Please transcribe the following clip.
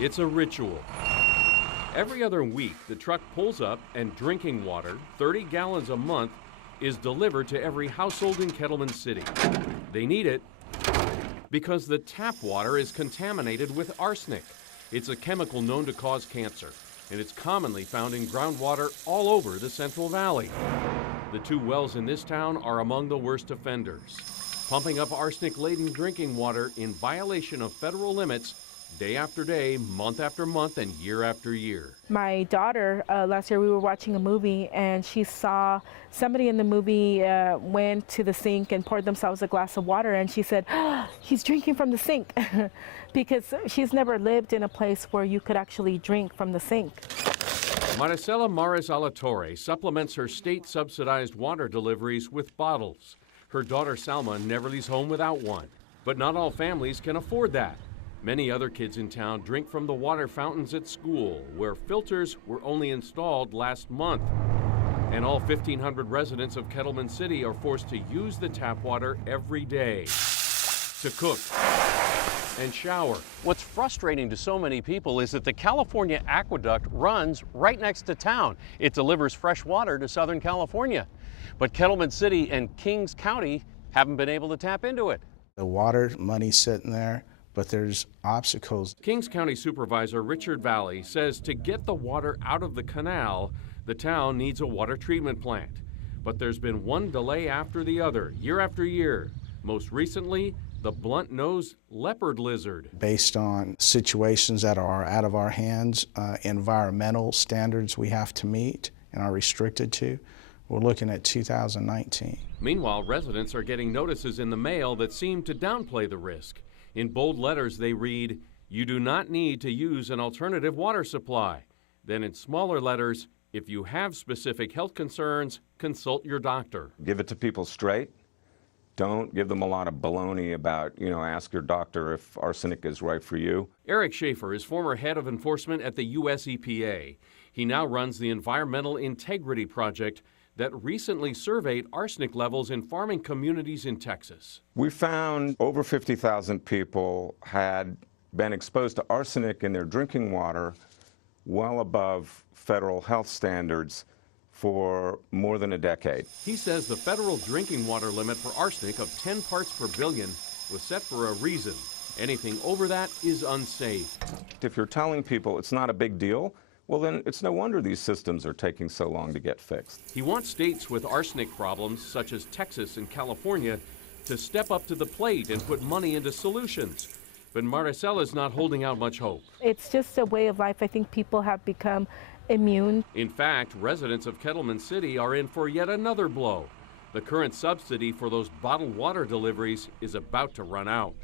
It's a ritual. Every other week, the truck pulls up and drinking water, 30 gallons a month, is delivered to every household in Kettleman City. They need it because the tap water is contaminated with arsenic. It's a chemical known to cause cancer, and it's commonly found in groundwater all over the Central Valley. The 2 wells in this town are among the worst offenders, pumping up arsenic-laden drinking water in violation of federal limits day after day, month after month, and year after year. My daughter, last year we were watching a movie and she saw somebody in the movie went to the sink and poured themselves a glass of water, and she said, oh, he's drinking from the sink, because she's never lived in a place where you could actually drink from the sink. Maricela Mares Alatorre supplements her state-subsidized water deliveries with bottles. Her daughter Salma never leaves home without one. But not all families can afford that. Many other kids in town drink from the water fountains at school, where filters were only installed last month. And all 1,500 residents of Kettleman City are forced to use the tap water every day to cook and shower. What's frustrating to so many people is that the California aqueduct runs right next to town. It delivers fresh water to Southern California. But Kettleman City and Kings County haven't been able to tap into it. The water money's sitting there, but there's obstacles. Kings County Supervisor Richard Valley says to get the water out of the canal, the town needs a water treatment plant. But there's been one delay after the other, year after year. Most recently, the blunt-nosed leopard lizard. Based on situations that are out of our hands, environmental standards we have to meet and are restricted to, we're looking at 2019. Meanwhile, residents are getting notices in the mail that seem to downplay the risk. In bold letters, they read, "You do not need to use an alternative water supply." Then in smaller letters, "If you have specific health concerns, consult your doctor." Give it to people straight. Don't give them a lot of baloney about, ask your doctor if arsenic is right for you. Eric Schaefer is former head of enforcement at the U.S. EPA. He now runs the Environmental Integrity Project that recently surveyed arsenic levels in farming communities in Texas. We found over 50,000 people had been exposed to arsenic in their drinking water well above federal health standards for more than a decade. He says the federal drinking water limit for arsenic of 10 parts per billion was set for a reason. Anything over that is unsafe. If you're telling people it's not a big deal, well then it's no wonder these systems are taking so long to get fixed. He wants states with arsenic problems, such as Texas and California, to step up to the plate and put money into solutions. But Maricela's not holding out much hope. It's just a way of life. I think people have become immune. In fact, residents of Kettleman City are in for yet another blow. The current subsidy for those bottled water deliveries is about to run out.